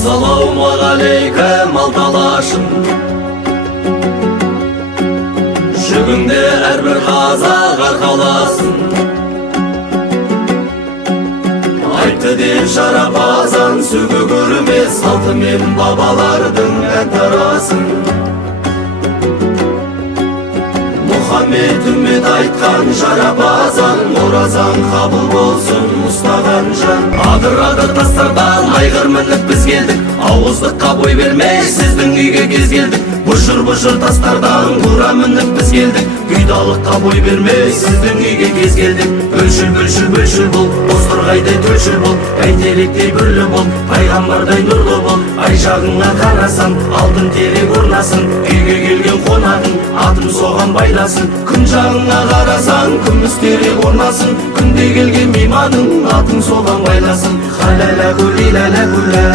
Ассалаумағалейкум алталашым, жүгіңде әрбір қазақ арқаласын. Айтты деп шарапазан сөгі көрмес, алтымен бабалардың ән тарасын. Мұхаммед үммет айтқан жарапазан, оразан қабыл болсын ұстаған жан. Адыр-адыр тастардан айғыр мініп біз келдік, ауыздыққа бой бермей сіздің үйге кез келдік. Бұжыр-бұжыр тастардан бұра мініп біз келдік, күйдалыққа бой бермей сіздің үйге кез келдік. Бөлшіл бол, бозторғайдай төлшіл бол, бәйтеректей бүрлі бол, пайғамбардай нұрлы бол. Ай жағыңа қарасаң, алтын терек орнасын, үйге келген қонағың атым соған байласын. Күн жағыңа қарасаң, күміс терек орнасын, күнде келген мейманың атың соған байласын. Халала күлі ләлә күлә.